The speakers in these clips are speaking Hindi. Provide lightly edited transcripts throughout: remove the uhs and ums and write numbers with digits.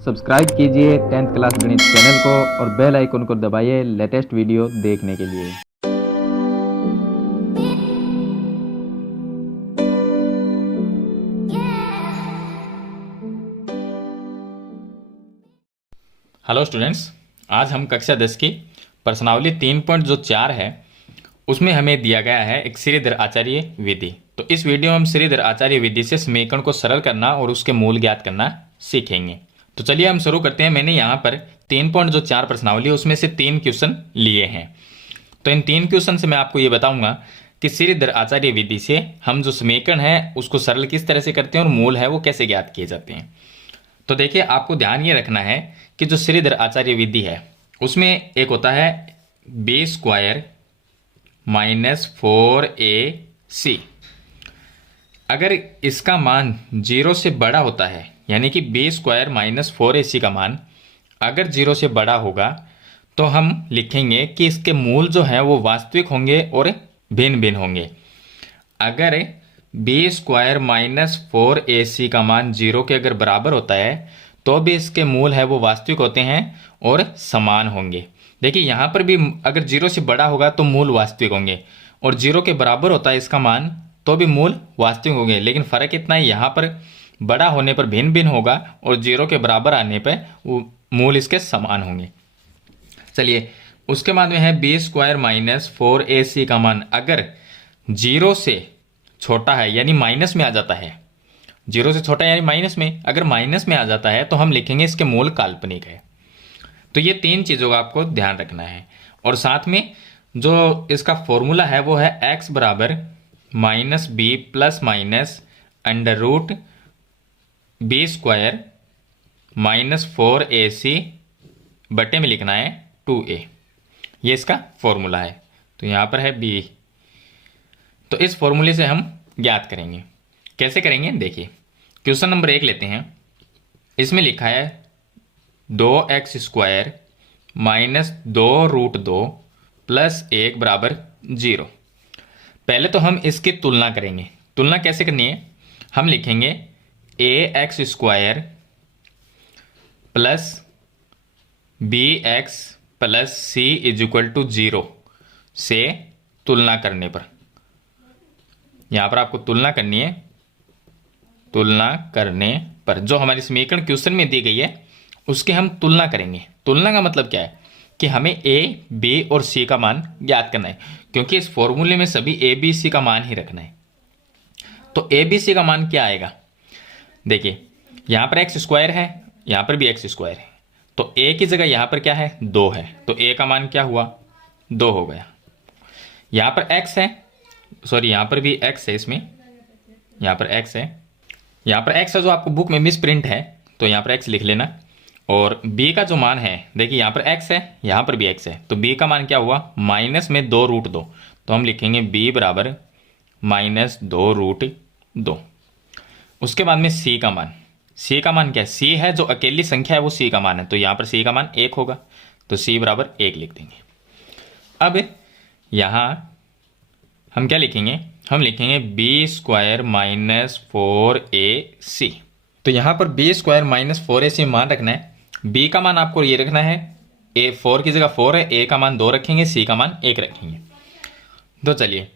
सब्सक्राइब कीजिए 10th क्लास गणित चैनल को और बेल आइकन को दबाइए लेटेस्ट वीडियो देखने के लिए। हेलो स्टूडेंट्स, आज हम कक्षा 10 की प्रश्नावली 3.4 है उसमें हमें दिया गया है एक श्रीधर आचार्य विधि। तो इस वीडियो में हम श्रीधर आचार्य विधि से समीकरण को सरल करना और उसके मूल ज्ञात करना सीखेंगे। तो चलिए हम शुरू करते हैं। मैंने यहाँ पर 3.4 प्रश्नावली है उसमें से 3 क्वेश्चन लिए हैं। तो इन 3 क्वेश्चन से मैं आपको ये बताऊंगा कि श्रीधर आचार्य विधि से हम जो समीकरण है उसको सरल किस तरह से करते हैं और मूल है वो कैसे ज्ञात किए जाते हैं। तो देखिए, आपको ध्यान ये रखना है कि जो श्रीधर आचार्य विधि है उसमें एक होता है बी स्क्वायर माइनस 4ac। अगर इसका मान 0 से बड़ा होता है, यानी कि बी स्क्वायर माइनस 4ac का मान अगर 0 से बड़ा होगा तो हम लिखेंगे कि इसके मूल जो हैं वो वास्तविक होंगे और भिन्न भिन्न होंगे। अगर बी स्क्वायर माइनस 4ac का मान 0 के अगर बराबर होता है तो भी इसके मूल है वो वास्तविक होते हैं और समान होंगे। देखिए, यहाँ पर भी अगर 0 से बड़ा होगा तो मूल वास्तविक होंगे और 0 के बराबर होता है इसका मान तो भी मूल वास्तविक होंगे। लेकिन फ़र्क इतना है, यहाँ पर बड़ा होने पर भिन्न भिन्न होगा और 0 के बराबर आने पर वो मूल इसके समान होंगे। चलिए, उसके बाद में है बी स्क्वायर माइनस 4ac का मान अगर 0 से छोटा है यानी माइनस में आ जाता है। 0 से छोटा यानी माइनस में, अगर माइनस में आ जाता है तो हम लिखेंगे इसके मूल काल्पनिक है। तो ये 3 चीज़ों का आपको ध्यान रखना है। और साथ में जो इसका फॉर्मूला है वो है x बराबर minus B plus minus under root B square minus 4ac बटे में लिखना है 2a। ये इसका फॉर्मूला है। तो यहाँ पर है b। तो इस फॉर्मूले से हम ज्ञात करेंगे। कैसे करेंगे, देखिए क्वेश्चन नंबर 1 लेते हैं। इसमें लिखा है 2x स्क्वायर माइनस 2√2 प्लस 1 बराबर 0। पहले तो हम इसकी तुलना करेंगे। तुलना कैसे करनी है, हम लिखेंगे ax square plus bx plus c is equal to 0 से तुलना करने पर, यहाँ पर आपको तुलना करनी है। तुलना करने पर जो हमारी समीकरण क्वेश्चन में दी गई है उसके हम तुलना करेंगे। तुलना का मतलब क्या है कि हमें a, b और c का मान ज्ञात करना है, क्योंकि इस फॉर्मूले में सभी a, b, c का मान ही रखना है। तो a, b, c का मान क्या आएगा, देखिए यहाँ पर x स्क्वायर है, यहाँ पर भी x स्क्वायर है, तो a की जगह यहाँ पर क्या है 2 है, तो a का मान क्या हुआ 2 हो गया। यहाँ पर x है, सॉरी यहाँ पर भी x है, इसमें यहाँ पर x है, यहाँ पर x है जो आपको बुक में मिस प्रिंट है, तो यहाँ पर x लिख लेना। और b का जो मान है, देखिए यहाँ पर x है, यहाँ पर भी x है, तो b का मान क्या हुआ माइनस में 2√2, तो हम लिखेंगे b बराबर माइनस 2√2। उसके बाद में c का मान, c का मान क्या है, c है जो अकेली संख्या है वो c का मान है, तो यहाँ पर c का मान 1 होगा, तो c बराबर 1 लिख देंगे। अब यहाँ हम क्या लिखेंगे, हम लिखेंगे बी स्क्वायर माइनस 4ac। तो यहाँ पर बी स्क्वायर माइनस 4ac मान रखना है। b का मान आपको ये रखना है, a 4 की जगह 4 है, a का मान 2 रखेंगे, c का मान 1 रखेंगे। तो चलिए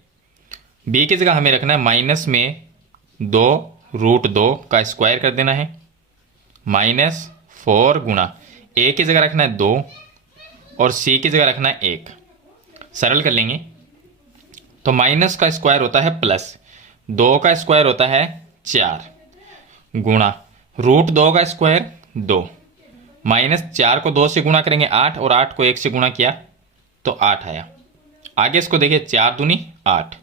b की जगह हमें रखना है माइनस में 2√2 का स्क्वायर कर देना है, माइनस 4 गुणा a की जगह रखना है 2 और c की जगह रखना है 1। सरल कर लेंगे तो माइनस का स्क्वायर होता है प्लस, 2 का स्क्वायर होता है 4 गुणा √2 का स्क्वायर 2, माइनस 4 को 2 से गुणा करेंगे 8 और 8 को 1 से गुणा किया तो 8 आया। आगे इसको देखिए 4 दूनी 8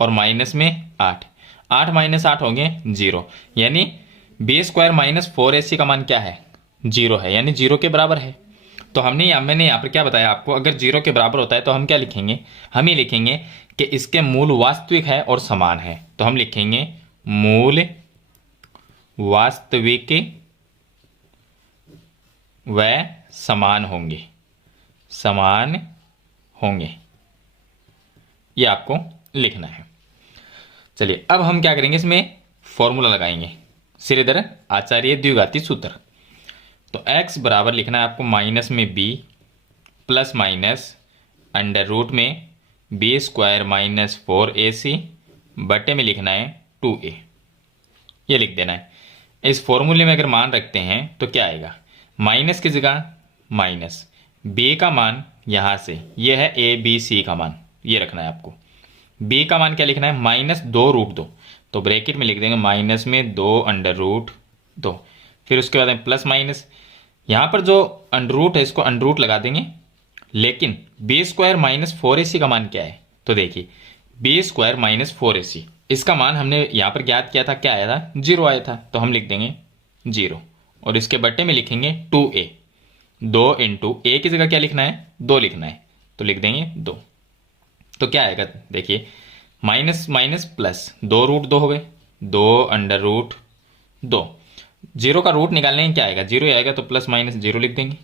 और माइनस में 8, 8 माइनस 8 होंगे 0, यानी बी स्क्वायर माइनस 4ac का मान क्या है 0 है, यानी 0 के बराबर है। तो मैंने यहाँ पर क्या बताया आपको, अगर 0 के बराबर होता है तो हम क्या लिखेंगे, हम ये लिखेंगे कि इसके मूल वास्तविक है और समान है। तो हम लिखेंगे मूल वास्तविक व समान होंगे, समान होंगे, ये आपको लिखना है। चलिए अब हम क्या करेंगे, इसमें फॉर्मूला लगाएंगे, श्रीधर आचार्य द्विघाती सूत्र। तो x बराबर लिखना है आपको माइनस में b plus minus under root में बी स्क्वायर माइनस 4ac बटे में लिखना है 2a, ये लिख देना है। इस फॉर्मूले में अगर मान रखते हैं तो क्या आएगा, माइनस की जगह माइनस b का मान यहाँ से, ये है a b c का मान, ये रखना है आपको। b का मान क्या लिखना है, माइनस 2√2, तो ब्रैकेट में लिख देंगे माइनस में 2 अंडर रूट 2, फिर उसके बाद में प्लस माइनस, यहाँ पर जो अंडर रूट है इसको अंडर रूट लगा देंगे। लेकिन बी स्क्वायर माइनस 4ac का मान क्या है, तो देखिए बी स्क्वायर माइनस 4ac इसका मान हमने यहाँ पर ज्ञात किया था, क्या आया था, 0 आया था, तो हम लिख देंगे 0 और इसके बट्टे में लिखेंगे 2a, 2 इंटू ए की जगह क्या लिखना है, 2 लिखना है, तो लिख देंगे 2। तो क्या आएगा, देखिए माइनस माइनस प्लस 2√2 हो गए, 2 अंडर रूट 2, 0 का रूट निकालने में क्या आएगा, 0 ही आएगा, तो प्लस माइनस 0 लिख देंगे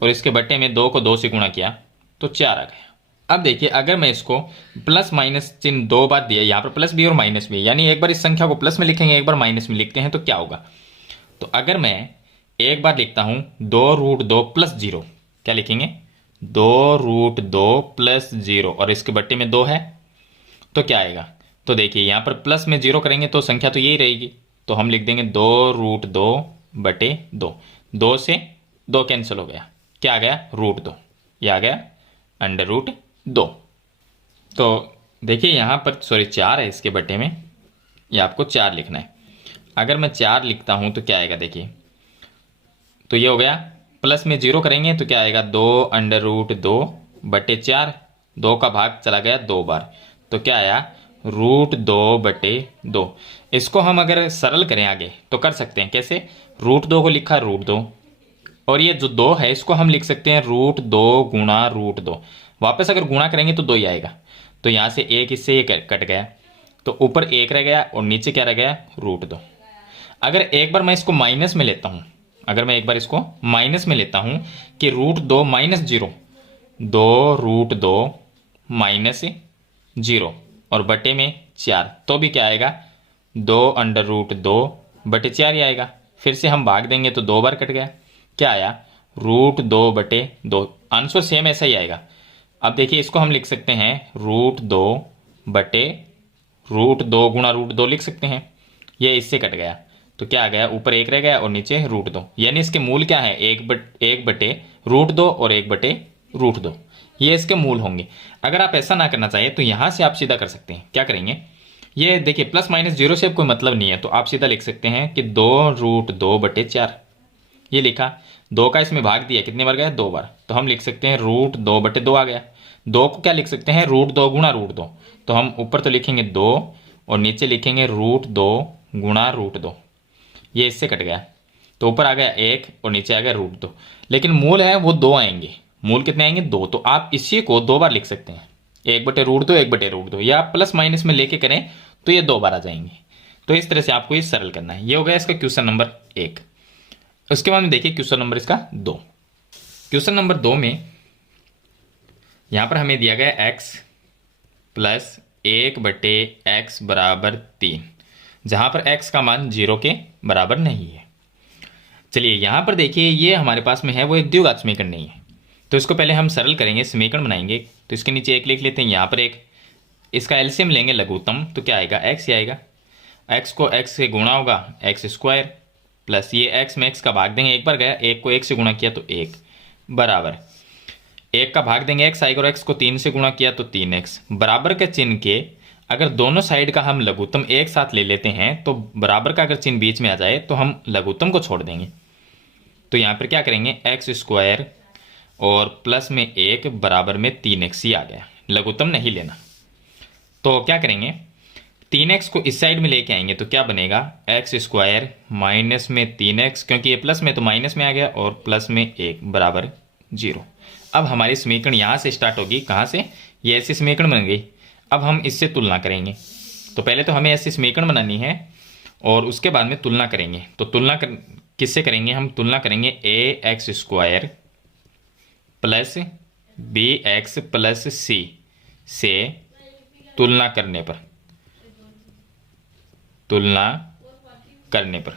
और इसके बट्टे में 2 को 2 से गुणा किया तो 4 आ गया। अब देखिए अगर मैं इसको प्लस माइनस चिन्ह 2 बार दिया, यहाँ पर प्लस भी और माइनस भी, यानी एक बार इस संख्या को प्लस में लिखेंगे एक बार माइनस में लिखते हैं तो क्या होगा, तो अगर मैं एक बार लिखता हूँ 2√2 प्लस 0, क्या लिखेंगे 2√2 प्लस 0 और इसके बट्टे में 2 है तो क्या आएगा, तो देखिए यहाँ पर प्लस में 0 करेंगे तो संख्या तो यही रहेगी, तो हम लिख देंगे 2√2 बटे 2, 2 से 2 कैंसिल हो गया, क्या आ गया, √2, यह आ गया अंडर रूट 2। तो देखिए यहाँ पर सॉरी 4 है इसके बट्टे में, ये आपको 4 लिखना है। अगर मैं 4 लिखता हूँ तो क्या आएगा, देखिए तो ये हो गया, प्लस में 0 करेंगे तो क्या आएगा, 2 अंडर रूट 2 बटे 4, 2 का भाग चला गया 2 बार, तो क्या आया, √2 बटे 2। इसको हम अगर सरल करें आगे तो कर सकते हैं, कैसे, √2 को लिखा √2 और ये जो 2 है इसको हम लिख सकते हैं √2 गुणा √2, वापस अगर गुणा करेंगे तो 2 ही आएगा, तो यहाँ से एक इससे ये कट गया, तो ऊपर 1 रह गया और नीचे क्या रह गया, √2। अगर एक बार मैं इसको माइनस में लेता हूँ, अगर मैं एक बार इसको माइनस में लेता हूँ कि √2 माइनस 0, 2√2 माइनस 0 और बटे में 4, तो भी क्या आएगा, 2 अंडर रूट 2 बटे 4 ही आएगा। फिर से हम भाग देंगे तो 2 बार कट गया, क्या आया, √2 बटे 2, आंसर सेम ऐसा ही आएगा। अब देखिए इसको हम लिख सकते हैं √2 बटे √2 गुणा √2 लिख सकते हैं, ये इससे कट गया तो क्या आ गया, ऊपर 1 रह गया और नीचे √2, यानी इसके मूल क्या है, 1 बटे √2 और 1 बटे √2, ये इसके मूल होंगे। अगर आप ऐसा ना करना चाहिए तो यहाँ से आप सीधा कर सकते हैं, क्या करेंगे, ये देखिए प्लस माइनस 0 से अब कोई मतलब नहीं है, तो आप सीधा लिख सकते हैं कि 2√2 बटे 4, ये लिखा, 2 का इसमें भाग दिया, कितने बार गया, 2 बार, तो हम लिख सकते हैं √2 बटे 2 आ गया। 2 को क्या लिख सकते हैं, √2 गुणा √2, तो हम ऊपर तो लिखेंगे 2 और नीचे लिखेंगे √2 गुणा √2, ये इससे कट गया, तो ऊपर आ गया 1 और नीचे आ गया √2, लेकिन मूल है वो 2 आएंगे, मूल कितने आएंगे, 2, तो आप इसी को 2 बार लिख सकते हैं, 1 बटे √2 1 बटे √2, या आप प्लस माइनस में लेके करें तो ये 2 बार आ जाएंगे। तो इस तरह से आपको ये सरल करना है। ये हो गया इसका क्वेश्चन नंबर 1। उसके बाद में देखिए क्वेश्चन नंबर इसका 2। क्वेश्चन नंबर 2 में यहाँ पर हमें दिया गया x प्लस 1 बटे x बराबर 3, जहाँ पर x का मान 0 के बराबर नहीं है। चलिए यहाँ पर देखिए ये हमारे पास में है वो एक द्विघात समीकरण नहीं है, तो इसको पहले हम सरल करेंगे, समीकरण बनाएंगे, तो इसके नीचे 1 लिख लेते हैं, यहाँ पर 1, इसका एलसीएम लेंगे लघुत्तम, तो क्या आएगा, x ही आएगा, x को x से गुणा होगा x² प्लस ये x में x का भाग देंगे, एक बार गया, 1 को 1 से गुणा किया तो 1 बराबर 1 का भाग देंगे x आएगा और x को 3 से गुणा किया तो 3x बराबर के चिन्ह के अगर दोनों साइड का हम लघुत्तम एक साथ ले लेते हैं तो बराबर का अगर चिन्ह बीच में आ जाए तो हम लघुत्तम को छोड़ देंगे। तो यहाँ पर क्या करेंगे, x² और प्लस में 1 बराबर में 3x ही आ गया, लघुत्तम नहीं लेना। तो क्या करेंगे, 3x को इस साइड में लेके आएंगे तो क्या बनेगा, x² माइनस में 3x, क्योंकि ये प्लस में तो माइनस में आ गया, और प्लस में 1 बराबर 0। अब हमारी समीकरण यहाँ से स्टार्ट होगी, कहाँ से, ये ऐसी समीकरण बन गई। अब हम इससे तुलना करेंगे, तो पहले तो हमें ऐसी समीकरण बनानी है और उसके बाद में तुलना करेंगे। तो तुलना किससे करेंगे, हम तुलना करेंगे ax² plus bx plus c से तुलना करने पर,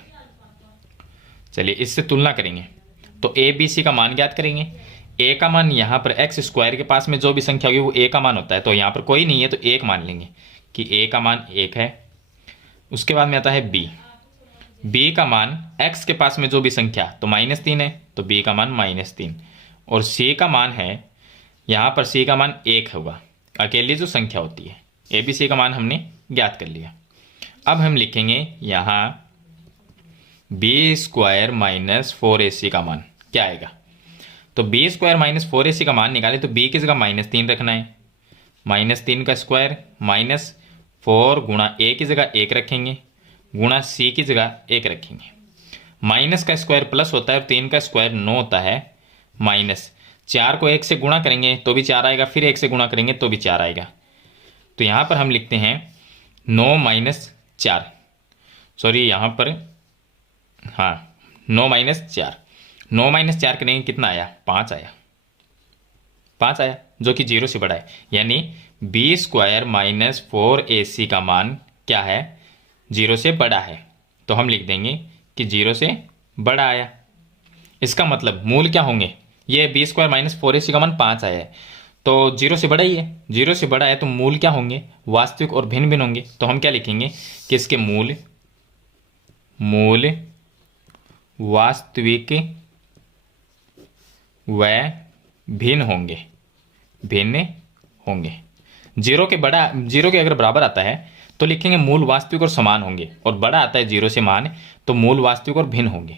चलिए इससे तुलना करेंगे। तो ए बी सी का मान ज्ञात करेंगे। ए का मान यहाँ पर एक्स स्क्वायर के पास में जो भी संख्या होगी वो ए का मान होता है, तो यहाँ पर कोई नहीं है तो एक मान लेंगे कि ए का मान 1 है। उसके बाद में आता है बी, बी का मान एक्स के पास में जो भी संख्या तो -3 है, तो बी का मान -3। और सी का मान है यहाँ पर, सी का मान 1 होगा, अकेली जो संख्या होती है। ए बी सी का मान हमने ज्ञात कर लिया। अब हम लिखेंगे यहाँ बी स्क्वायर माइनस 4ac का मान क्या आएगा। तो बी स्क्वायर माइनस 4ac का मान निकालें तो बी की जगह -3 रखना है, -3 का स्क्वायर माइनस 4 गुणा ए की जगह 1 रखेंगे, गुणा सी की जगह 1 रखेंगे। माइनस का स्क्वायर प्लस होता है और 3 का स्क्वायर 9 होता है, माइनस 4 को 1 से गुणा करेंगे तो भी 4 आएगा, फिर 1 से गुणा करेंगे तो भी 4 आएगा। तो यहाँ पर हम लिखते हैं 9 माइनस 4, सॉरी यहाँ पर हाँ 9 माइनस 4, 9 माइनस 4 करेंगे कितना आया, 5 आया, 5 आया जो कि 0 से बड़ा है। यानी बी स्क्वायर माइनस 4ac का मान क्या है, 0 से बड़ा है। तो हम लिख देंगे कि 0 से बड़ा आया। इसका मतलब मूल क्या होंगे, ये बी स्क्वायर माइनस 4ac का मान 5 आया है तो 0 से बड़ा ही है, 0 से बड़ा है तो मूल क्या होंगे, वास्तविक और भिन्न भिन्न होंगे। तो हम क्या लिखेंगे कि इसके मूल वास्तविक व भिन्न होंगे, भिन्न होंगे। 0 के अगर बराबर आता है तो लिखेंगे मूल वास्तविक और समान होंगे, और बड़ा आता है 0 से मान तो मूल वास्तविक और भिन्न होंगे।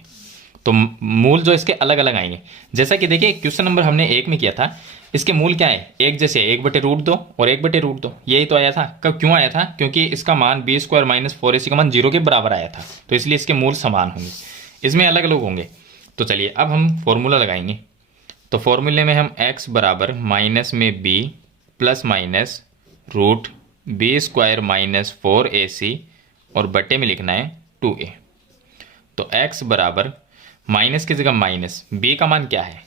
तो मूल जो इसके अलग अलग आएंगे। जैसा कि देखिए क्वेश्चन नंबर हमने 1 में किया था, इसके मूल क्या है, एक जैसे 1/√2 और 1/√2, यही तो आया था। कब क्यों आया था, क्योंकि इसका मान बी स्क्वायर माइनस 4ac का मान 0 के बराबर आया था, तो इसलिए इसके मूल समान होंगे, इसमें अलग अलग होंगे। तो चलिए अब हम फॉर्मूला लगाएंगे। तो फॉर्मूले में हम x बराबर माइनस में b plus minus root B square minus 4ac और बटे में लिखना है 2a। तो x बराबर माइनस की जगह माइनस, b का मान क्या है,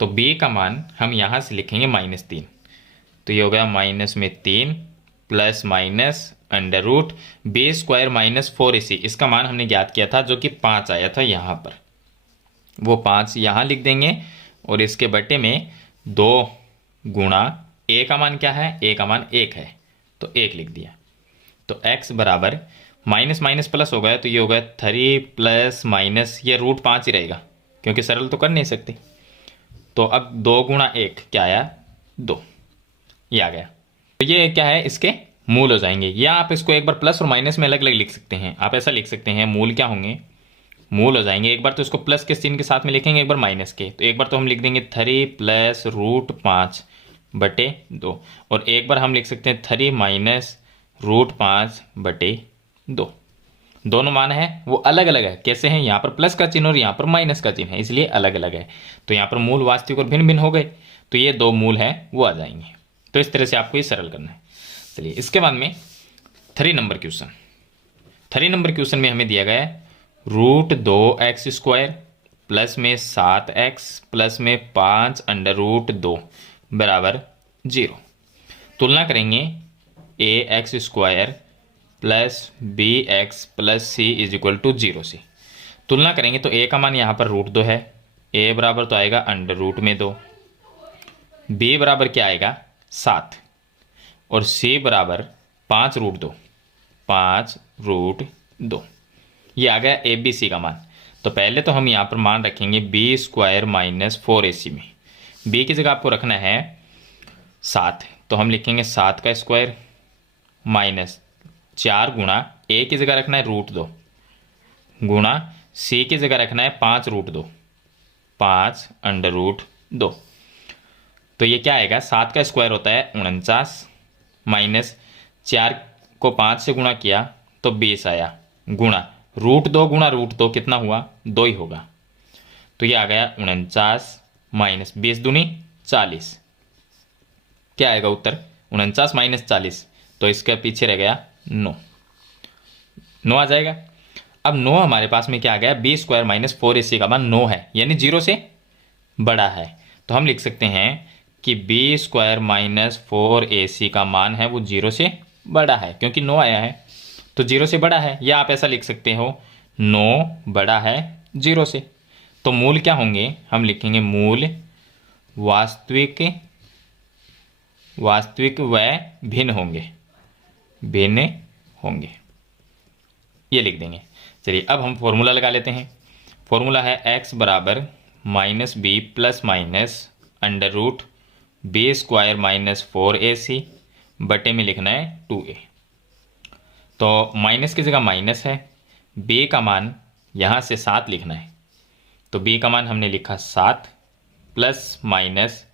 तो b का मान हम यहाँ से लिखेंगे -3। तो ये हो गया माइनस में 3 plus minus under root B square minus 4ac, इसका मान हमने ज्ञात किया था जो कि 5 आया था यहाँ पर, वो 5 यहाँ लिख देंगे और इसके बटे में 2 गुणा a का मान क्या है, a का मान 1 है तो 1 लिख दिया। तो x बराबर माइनस माइनस प्लस हो गया तो ये हो गया 3 प्लस माइनस, ये √5 ही रहेगा क्योंकि सरल तो कर नहीं सकते। तो अब 2 गुणा 1 क्या आया, 2, ये आ गया। तो ये क्या है, इसके मूल हो जाएंगे। या आप इसको एक बार प्लस और माइनस में अलग अलग लिख सकते हैं। आप ऐसा लिख सकते हैं मूल क्या होंगे, मूल हो जाएंगे। एक बार तो इसको प्लस के चिन्ह के साथ में लिखेंगे, एक बार माइनस के। तो एक बार तो हम लिख देंगे 3 प्लस √5 बटे 2, और एक बार हम लिख सकते हैं 3 माइनस √5 बटे 2। दोनों मान है वो अलग अलग है। कैसे हैं, यहाँ पर प्लस का चिन्ह और यहाँ पर माइनस का चिन्ह है, इसलिए अलग अलग है। तो यहाँ पर मूल वास्तविक और भिन्न भिन्न हो गए, तो ये 2 मूल हैं वो आ जाएंगे। तो इस तरह से आपको ये सरल करना है। चलिए इसके बाद में 3 नंबर क्वेश्चन। 3 नंबर क्वेश्चन में हमें दिया गया है √2x² प्लस में 7x प्लस में 5 अंडर रूट 2 बराबर 0। तुलना करेंगे ax² plus bx plus c is equal to 0 से। तुलना करेंगे तो a का मान यहाँ पर √2 है, a बराबर तो आएगा अंडर रूट में 2, b बराबर क्या आएगा 7, और c बराबर 5√2, 5√2। ये आ गया ए बी सी का मान। तो पहले तो हम यहाँ पर मान रखेंगे बी स्क्वायर माइनस 4ac में, b की जगह आपको रखना है 7, तो हम लिखेंगे 7 का स्क्वायर माइनस 4 गुणा a की जगह रखना है √2 गुणा c की जगह रखना है 5√2, 5 अंडर रूट 2। तो ये क्या आएगा, 7 का स्क्वायर होता है 49 माइनस 4 को 5 से गुणा किया तो 20 आया, गुणा √2 गुणा √2 कितना हुआ, 2 ही होगा। तो ये आ गया 49 माइनस 20 दूनी 40, क्या आएगा उत्तर 49 माइनस 40, तो इसका पीछे रह गया 9, 9 आ जाएगा। अब 9 हमारे पास में क्या आ गया, बी स्क्वायर माइनस 4ac का मान 9 है, यानी 0 से बड़ा है। तो हम लिख सकते हैं कि बी स्क्वायर माइनस 4ac का मान है वो 0 से बड़ा है, क्योंकि 9 आया है तो 0 से बड़ा है। या आप ऐसा लिख सकते हो 9 बड़ा है 0 से। तो मूल क्या होंगे, हम लिखेंगे मूल वास्तविक व भिन्न होंगे, भिन्न होंगे, ये लिख देंगे। चलिए अब हम फॉर्मूला लगा लेते हैं। फॉर्मूला है x बराबर minus B plus minus under root B square minus 4ac बटे में लिखना है 2a। तो माइनस की जगह माइनस है, b का मान यहाँ से 7 लिखना है, तो b का मान हमने लिखा 7 plus minus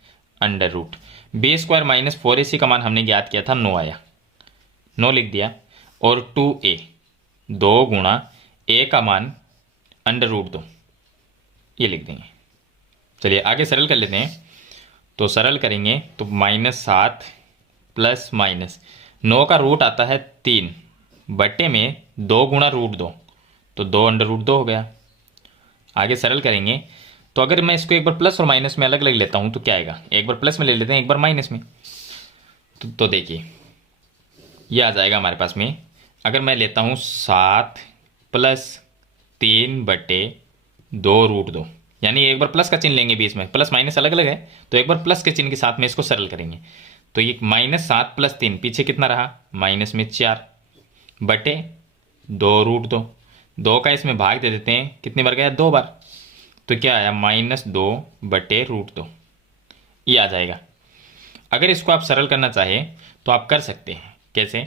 under root B square minus 4ac का मान हमने ज्ञात किया था 9 आया, 9 लिख दिया, और 2a 2 गुणा a का मान अंडर रूट 2, ये लिख देंगे। चलिए आगे सरल कर लेते हैं। तो सरल करेंगे तो -7 प्लस माइनस 9 का रूट आता है 3 बटे में 2 गुणा रूट 2, तो 2 अंडर रूट 2 हो गया। आगे सरल करेंगे तो अगर मैं इसको एक बार प्लस और माइनस में अलग अलग लेता हूँ तो क्या आएगा, एक बार प्लस में ले लेते हैं, एक बार माइनस में। तो देखिए ये आ जाएगा हमारे पास में, अगर मैं लेता हूँ 7 प्लस 3 बटे 2 रूट 2, यानी एक बार प्लस का चिन्ह लेंगे बीच में, प्लस माइनस अलग अलग है, तो एक बार प्लस के चिन्ह के साथ में इसको सरल करेंगे। तो ये -7 प्लस 3 पीछे कितना रहा, माइनस में 4 बटे 2 रूट 2, 2 का इसमें भाग दे देते हैं, कितनी बार गया, 2 बार, तो क्या आया -2 बटे रूट 2, ये आ जाएगा। अगर इसको आप सरल करना चाहें तो आप कर सकते हैं। कैसे,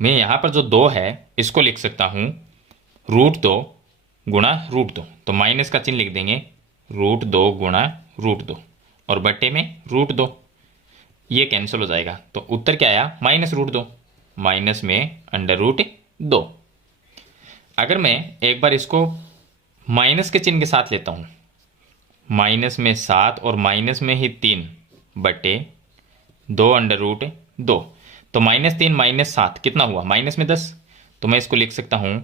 मैं यहाँ पर जो 2 है इसको लिख सकता हूँ रूट 2 गुणा रूट 2, तो माइनस का चिन्ह लिख देंगे रूट 2 गुणा रूट 2, और बटे में रूट 2, ये कैंसिल हो जाएगा, तो उत्तर क्या आया, माइनस रूट 2, माइनस में अंडर रूट 2। अगर मैं एक बार इसको माइनस के चिन्ह के साथ लेता हूँ, माइनस में 7 और माइनस में ही 3 बटे 2 अंडर रूट 2, तो -3 -7 कितना हुआ, माइनस में 10, तो मैं इसको लिख सकता हूँ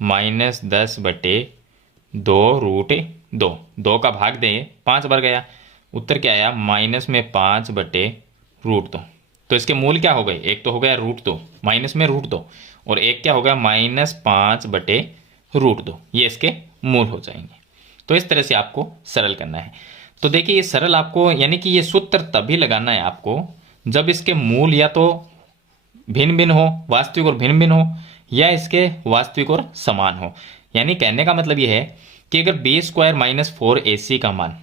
-10 बटे 2 रूट 2, 2 का भाग दें 5 बार गया, उत्तर क्या आया, -5 बटे रूट 2। तो इसके मूल क्या हो गए, एक तो हो गया रूट 2 माइनस में रूट 2, और एक क्या होगा -5 बटे रूट 2, ये इसके मूल हो जाएंगे। तो इस तरह से आपको सरल करना है। तो देखिए ये सरल आपको, यानी कि ये सूत्र तभी लगाना है आपको जब इसके मूल या तो भिन्न भिन्न हो, वास्तविक और भिन्न भिन्न हो, या इसके वास्तविक और समान हो। यानी कहने का मतलब ये है कि अगर बी स्क्वायर माइनस 4ac का मान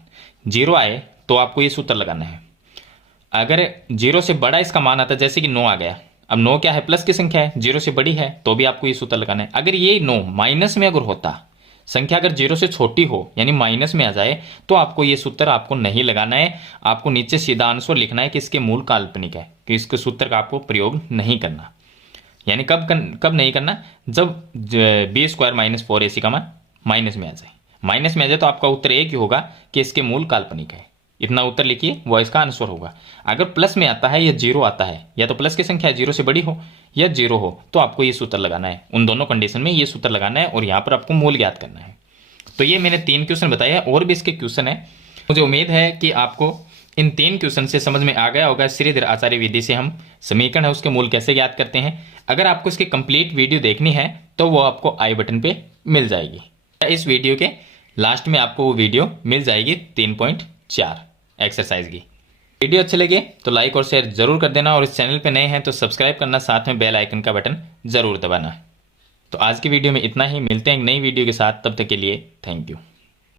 0 आए तो आपको ये सूत्र लगाना है। अगर 0 से बड़ा इसका मान आता है, जैसे कि 9 आ गया, अब 9 क्या है, प्लस की संख्या है, 0 से बड़ी है, तो भी आपको ये सूत्र लगाना है। अगर ये 9 माइनस में अगर होता, संख्या अगर 0 से छोटी हो यानी माइनस में आ जाए, तो आपको ये सूत्र आपको नहीं लगाना है। आपको नीचे सीधा आंसर लिखना है कि इसके मूल काल्पनिक है, कि इसके सूत्र का आपको प्रयोग नहीं करना। यानी कब नहीं करना, जब बी स्क्वायर माइनस 4ac का मान माइनस में आ जाए। माइनस में आ जाए तो आपका उत्तर एक ही होगा कि इसके मूल काल्पनिक है। इतना उत्तर लिखिए, वो इसका आंसर होगा। अगर प्लस में आता है या 0 आता है, या तो प्लस की संख्या 0 से बड़ी हो या 0 हो, तो आपको ये सूत्र लगाना है। उन दोनों कंडीशन में ये सूत्र लगाना है, और यहाँ पर आपको मूल ज्ञात करना है। तो ये मैंने 3 क्वेश्चन बताए हैं, और भी इसके क्वेश्चन है। मुझे उम्मीद है कि आपको इन 3 क्वेश्चन से समझ में आ गया होगा श्रीधर आचार्य विधि से हम समीकरण है उसके मूल कैसे ज्ञात करते हैं। अगर आपको इसकी कंप्लीट वीडियो देखनी है तो वो आपको आई बटन पे मिल जाएगी। इस वीडियो के लास्ट में आपको वो वीडियो मिल जाएगी 3.4 एक्सरसाइज की। वीडियो अच्छे लगे तो लाइक और शेयर जरूर कर देना, और इस चैनल पे नए हैं तो सब्सक्राइब करना, साथ में बेल आइकन का बटन जरूर दबाना। तो आज की वीडियो में इतना ही, मिलते हैं एक नई वीडियो के साथ, तब तक के लिए थैंक यू।